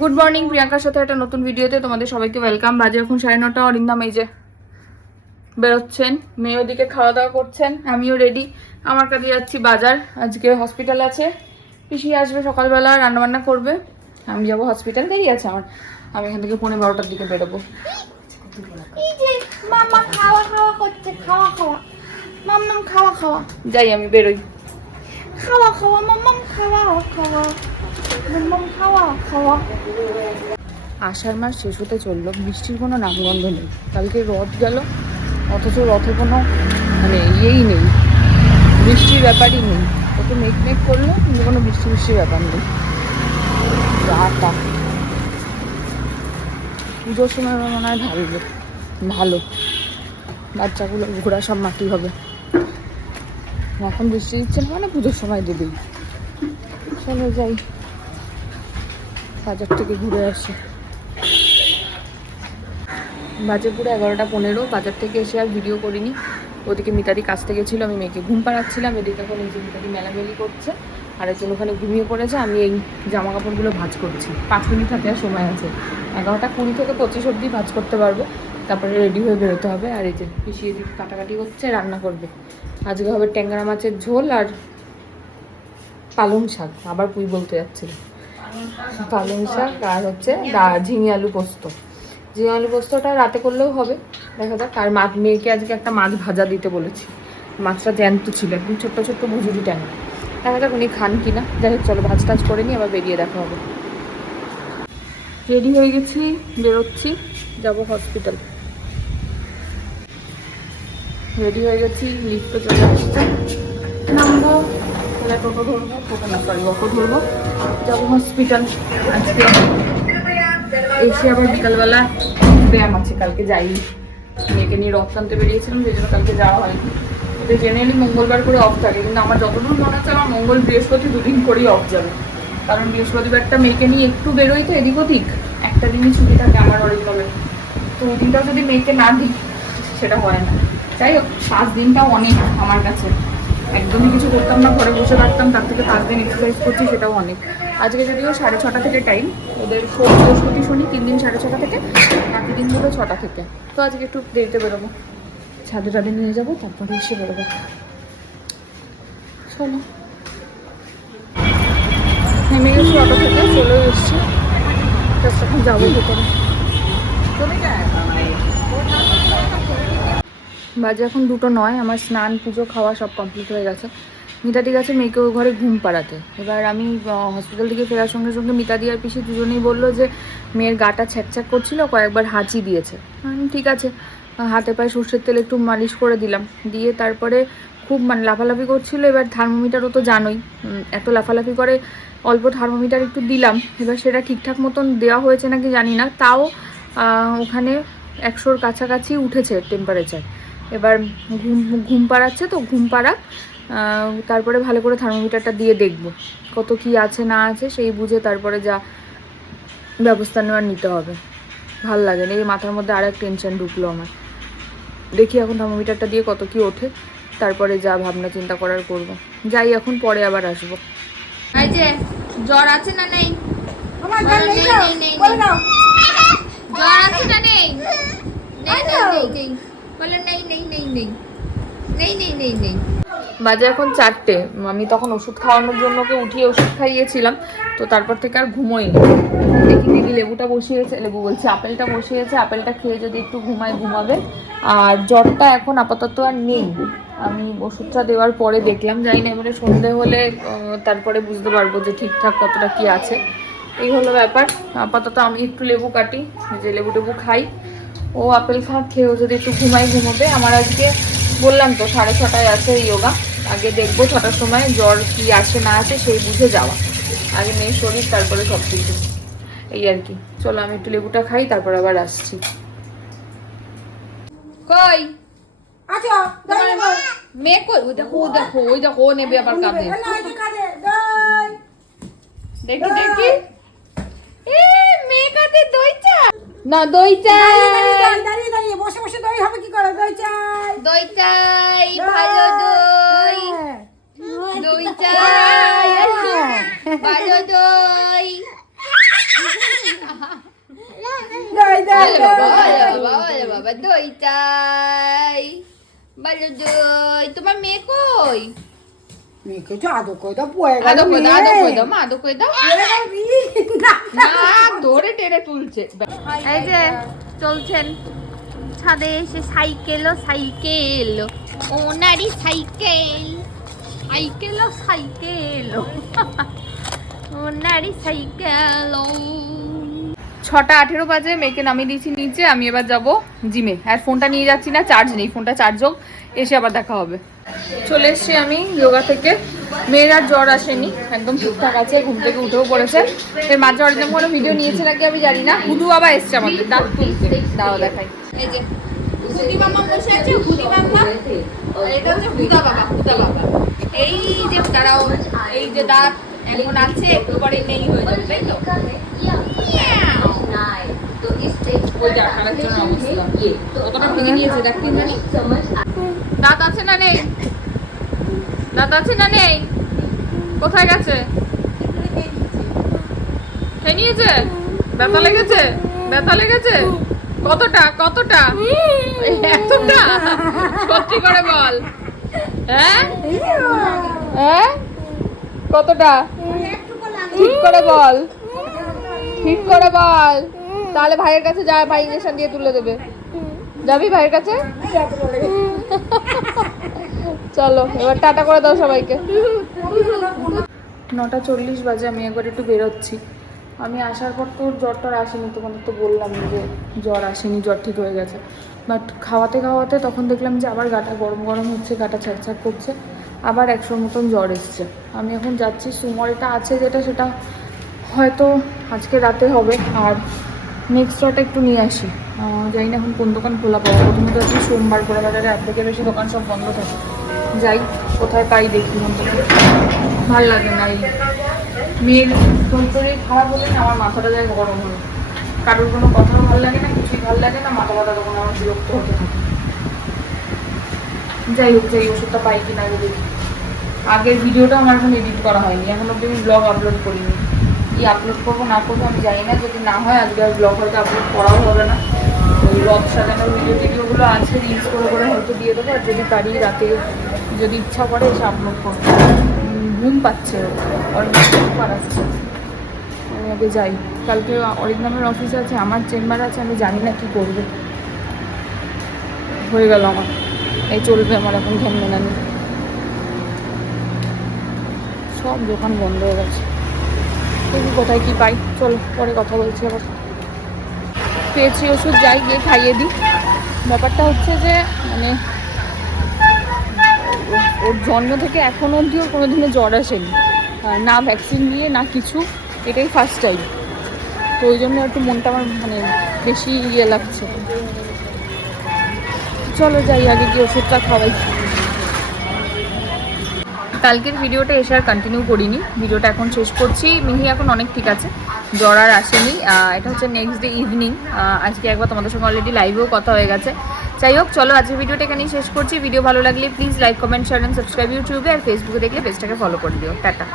Good morning প্রিয়াঙ্কার সাথে একটা নতুন ভিডিওতে তোমাদের সবাইকে ওয়েলকাম বাজে এখন সাড়ে নটা অরিন্দাম এই যে বেরোচ্ছেন। মেয়ে ওদিকে খাওয়া দাওয়া করছেন আমিও রেডি আমার কাছে যাচ্ছি বাজার আজকে হসপিটাল আছে। পিসি আসবে সকালবেলা রান্নাবান্না করবে। আমি যাব হসপিটাল দেরি আছে আমার। আমি এখান থেকে পনেরো বারোটার দিকে বেরোবো। যাই আমি বেরোই খাওয়া খাওয়া মাম্মাম খাওয়া খাওয়া মাম্মাম খাওয়া খাওয়া। আষাঢ় মাস শেষ হতে চলল, বৃষ্টির কোনো নামগন্ধ নেই। কালকে রথ গেল, অথচ রথে কোনো মানে ইয়েই নেই। বৃষ্টির ব্যাপারই নেই। কত মেঘ মেঘ করল, কিন্তু কোনো বৃষ্টি বৃষ্টির ব্যাপার নেই। পুজোর সময় আমার মনে হয় ভালো ভালো। বাচ্চাগুলো ঘোরা সব মাটি হবে। এখন বৃষ্টি দিচ্ছে না মানে পুজোর সময় দেবেই চলো যাই। বাজার থেকে ঘুরে আসি। বাজে পুরো এগারোটা পনেরো, বাজার থেকে এসে আর ভিডিও করিনি। ওদিকে মিতাদি কাছ থেকে ছিল, আমি মেয়েকে ঘুম পাড়াচ্ছিলাম, এদিকে এখন এই যে মিতাদি মেলামেলি করছে, আর একজন ওখানে ঘুমিয়ে পড়েছে, আমি এই জামা কাপড়গুলো ভাজ করছি। পাঁচ মিনিট হাতে আর সময় আছে। এগারোটা কুড়ি থেকে পঁচিশ অবধি ভাজ করতে পারব। তারপরে রেডি হয়ে বেরোতে হবে। আর এই যে পিসি এদিকে কাটাকাটি হচ্ছে, রান্না করবে। আজকে হবে ট্যাংরা মাছের ঝোল আর পালং শাক, আবার পুই বলতে যাচ্ছিল। পালং শাক আর হচ্ছে ঝিঙে আলু পোস্ত। ঝিঙে আলু পোস্তটা রাতে করলেও হবে, দেখা যাক। আর মাছ মেয়েকে আজকে একটা মাছ ভাজা দিতে বলেছি। মাছটা জ্যান্ত ছিল, একদম ছোট্ট ছোট্ট ভুজুরি ট্যাং দেখা যাক উনি খান কিনা যাই হোক, চলো ভাজ টাজ করে নিই, আবার বেরিয়ে দেখা হবে। রেডি হয়ে গেছি, বেরোচ্ছি, যাব হসপিটাল। রেডি হয়ে গেছি, লিফটে চলে আসছে নামবো তাহলে টোটো ধরবো টোটো না ধরবো। যাব হসপিটাল আজকে এসে আবার বিকালবেলা ব্যায়াম আছে, কালকে যাইনি। মেয়েকে নিয়ে রথ টানতে বেরিয়েছিলাম, সেই জন্য কালকে যাওয়া হয়নি। তো জেনারেলি মঙ্গলবার করে অফ থাকে, কিন্তু আমার যতদূর মনে হচ্ছে আমার মঙ্গল বৃহস্পতি দুদিন করেই অফ যাবে। কারণ বৃহস্পতিবারটা মেয়েকে নিয়ে একটু বেরোই তো এদিক ওদিক, একটা দিনই ছুটি থাকে আমার অরিজিনালে তো ওই দিনটাও যদি মেয়েকে না দিই, সেটা হয় না। যাই হোক পাঁচ দিনটাও অনেক আমার কাছে। একদমই কিছু করতাম না, ঘরে বসে থাকতাম, তার থেকে পাঁচ দিন এক্সারসাইজ করছি সেটাও অনেক। আজকে যদিও সাড়ে ছটা থেকে টাইম ওদের সোম বৃহস্পতি, শনি তিন দিন সাড়ে ছটা থেকে, বাকি দিনগুলো ছটা থেকে। তো আজকে একটু দেরিতে বেরোবো। ছাদে টাদে নিয়ে যাব, তারপরে এসে বেরোবো। চলো। নেমে গেছি অটো থেকে চলে এসছি। যাব ভেতরে। বাজে এখন দুটো নয়, আমার স্নান, পুজো, খাওয়া সব কমপ্লিট হয়ে গেছে। মিতাদি গেছে মেয়েকে ওই ঘরে ঘুম পাড়াতে। এবার আমি হসপিটাল থেকে ফেরার সঙ্গে সঙ্গে মিতাদি আর পিসি দুজনেই বলল যে, মেয়ের গাটা ছ্যাকছ্যাক করছিল, কয়েকবার হাঁচি দিয়েছে। ঠিক আছে। হাতে পায়ে সর্ষের তেল একটু মালিশ করে দিলাম। দিয়ে তারপরে খুব মানে লাফালাফি করছিল, এবার থার্মোমিটারও তো জানোই। এত লাফালাফি করে অল্প থার্মোমিটার একটু দিলাম। এবার সেটা ঠিকঠাক মতন দেওয়া হয়েছে নাকি জানি না। তাও ওখানে একশোর কাছাকাছি উঠেছে টেম্পারেচার এবার ঘুম ঘুম পাড়াচ্ছে তো ঘুম পাড়া তারপরে ভালো করে থার্মোমিটারটা দিয়ে দেখব কত কি আছে না আছে সেই বুঝে তারপরে যা ব্যবস্থা নেওয়ার নিতে হবে। ভালো লাগে না এই মাথার মধ্যে আর এক টেনশন ঢুকলো আমার। দেখি এখন থার্মোমিটারটা দিয়ে কত কি ওঠে তারপরে যা ভাবনা চিন্তা করার করব। যাই এখন পরে আবার আসব। এই যে জ্বর আছে না নেই। জ্বর আছে না নেই? বাজে এখন চারটে। আমি তখন ওষুধ খাওয়ানোর জন্য ওকে উঠিয়ে ওষুধ খাইয়েছিলাম, তো তারপর থেকে আর ঘুমোইনি দেখি দেখি লেবুটা বসিয়েছে, লেবু বলছে, আপেলটা বসিয়েছে, আপেলটা খেয়ে যদি একটু ঘুমায় ঘুমাবে। আর জ্বরটা এখন আপাতত আর নেই। আমি ওষুধটা দেওয়ার পরে দেখলাম, জানি না, এবারে সন্ধে হলে তারপরে বুঝতে পারব যে ঠিকঠাক কতটা কি আছে। এই হলো ব্যাপার। আপাতত আমি একটু লেবু কাটি, যে লেবু টেবু খাই। ও আপেল খাক, খেয়েও যদি একটু ঘুমাই ঘুমোবে। আমার আজকে বললাম তো, সাড়ে ছটায় আছে যোগা আগে দেখব ছটার সময় জ্বর কি আছে না আছে সেই বুঝে যাওয়া। আগে মেয়ের শরীর তারপরে সব কিছু এই আর কি। চলো আমি একটু লেবুটা খাই তারপর আবার আসছি। কই? আচ্ছা, মেয়ে কই? ওই দেখো ওই দেখো ওই দেখো ও নেবে আবার কাঁদে। দেখি দেখি। এ মেয়ে কাঁদে দই চা না দই চাই দাঁড়িয়ে, দাঁড়িয়ে, দাঁড়িয়ে, দাঁড়িয়ে, বসে বসে দই হবে কি করে? দই চাই। দই চাই ভালো দই হ্যাঁ। দই চাই হ্যাঁ। ভালো দই ওলে বাবা, দই চাই ভালো দই তোমার মেয়ে কই মেয়েকে তো আদর করে দাও পয়ে গেল আদো কই দাও আদো মেয়ে। কই দাও মা আদো কই দাও না, না ধরে টেনে তুলছে এই যে চলছেন ছাদে এসে সাইকেল সাইকেল ওনারই সাইকেল সাইকেল সাইকেল ওনারই সাইকেল ছটা আঠেরো বাজে, মেয়েকে নামিয়ে দিয়েছি নিচে, আমি এবার যাব জিমে। আর ফোনটা নিয়ে যাচ্ছি না চার্জ নেই, ফোনটা চার্জ হোক, এসে আবার দেখা হবে। চলে এসছি আমি যোগা থেকে। মেয়ের আর জ্বর আসেনি, একদম ঠিকঠাক আছে, ঘুম থেকে উঠেও পড়েছে। এর মা জ্বর যেমন কোনো ভিডিও নিয়েছে নাকি আমি জানি না। হুদু বাবা এসছে আমাদের দাঁত তুলতে দাও, দেখাই। এই যে, হুদি বসে আছে, হুদি এটা হচ্ছে হুদা বাবা হুদা বাবা। এই যে এই যে দাঁত এখন আছে, একটু পরে নেই হয়ে যাবে। দাঁত আছে না নেই? দাঁত আছে না নেই? কোথায় গেছে? খেয়ে ব্যথা লেগেছে? ব্যথা লেগেছে? কতটা? কতটা? এতটা? সত্যি করে বল। হ্যাঁ? হ্যাঁ? কতটা? ঠিক করে বল। ঠিক করে বল। তাহলে ভাইয়ের কাছে যা, ভাই ইঞ্জেকশন দিয়ে তুলে দেবে। যাবি ভাইয়ের কাছে? চলো, এবার টাটা করে দাও সবাইকে। নটা চল্লিশ বাজে, আমি একবার একটু বেরোচ্ছি। আমি আসার পর তো জ্বর টর আসেনি, তোমাদের তো বললাম যে জ্বর আসেনি, জ্বর ঠিক হয়ে গেছে। বাট খাওয়াতে খাওয়াতে তখন দেখলাম যে আবার গাটা গরম গরম হচ্ছে, গাটা ছ্যাঁক করছে, আবার একশোর মতন জ্বর এসছে। আমি এখন যাচ্ছি সুমরিটা আছে যেটা, সেটা হয়তো আজকে রাতে হবে, আর নেক্সট ডটা একটু নিয়ে আসি। জানি না এখন কোন দোকান খোলা পাবো। প্রথমত হচ্ছে সোমবার করে বাজারে অর্ধেকের বেশি দোকান সব বন্ধ থাকে। যাই, কোথায় পাই দেখি ভালো লাগে না এই। মেয়ের শরীর খারাপ হলে না আমার মাথাটা যায় গরম হয়ে কারোর কোনো কথাও ভালো লাগে না, কিছুই ভালো লাগে না, মাথা ব্যথা তখন আমার বিরক্ত হতে থাকে। যাই হোক, যাই ওষুধটা পাই কিনা আগে দেখি। আগের ভিডিওটা আমার এখন এডিট করা হয়নি। এখন অব্দি আমি ব্লগ আপলোড করিনি। কি আপলোড করব, না করব, আমি জানি না। যদি না হয়, আজকে আর ব্লগ হয়তো আপলোড করাও হবে না। ওই রথ সাজানোর ভিডিও টিডিওগুলো আছে রিলস করে করে হয়তো দিয়ে দেবো। আর যদি পারি, রাতে যদি ইচ্ছা করে, এসে আপলোড করব। ঘুম পাচ্ছে ঘুম পাড়াচ্ছে আমি আগে যাই। কালকে অরিন্দমের অফিস আছে, আমার চেম্বার আছে, আমি জানি না কি করবে। হয়ে গেল আমার। এই চলবে আমার এখন ধ্যান মেনানি সব দোকান বন্ধ হয়ে গেছে। দেখি কোথায় কি পাই। চলো, পরে কথা বলছি আবার। পেয়েছি ওষুধ, যাই গিয়ে খাইয়ে দিই। ব্যাপারটা হচ্ছে যে মানে ওর জন্ম থেকে এখনও অবধি ওর কোনো দিনও জ্বর আসেনি। না ভ্যাকসিন দিয়ে না কিছু, এটাই ফার্স্ট টাইম তো ওই জন্য একটু মনটা আমার মানে বেশি ইয়ে লাগছে। চলো, যাই, আগে গিয়ে ওষুধটা খাওয়াই। কালকের ভিডিওটা এসে আর কন্টিনিউ করিনি। ভিডিওটা এখন শেষ করছি। মিহি এখন অনেক ঠিক আছে। জ্বর আর আসেনি। এটা হচ্ছে নেক্সট ডে ইভিনিং আজকে একবার তোমাদের সঙ্গে অলরেডি লাইভেও কথা হয়ে গেছে। যাই হোক, চলো আজকের ভিডিওটা এখানেই শেষ করছি। ভিডিও ভালো লাগলে please like comment share and subscribe ইউটিউবে আর ফেসবুকে দেখলে পেজটাকে ফলো করে দিও। টাটা।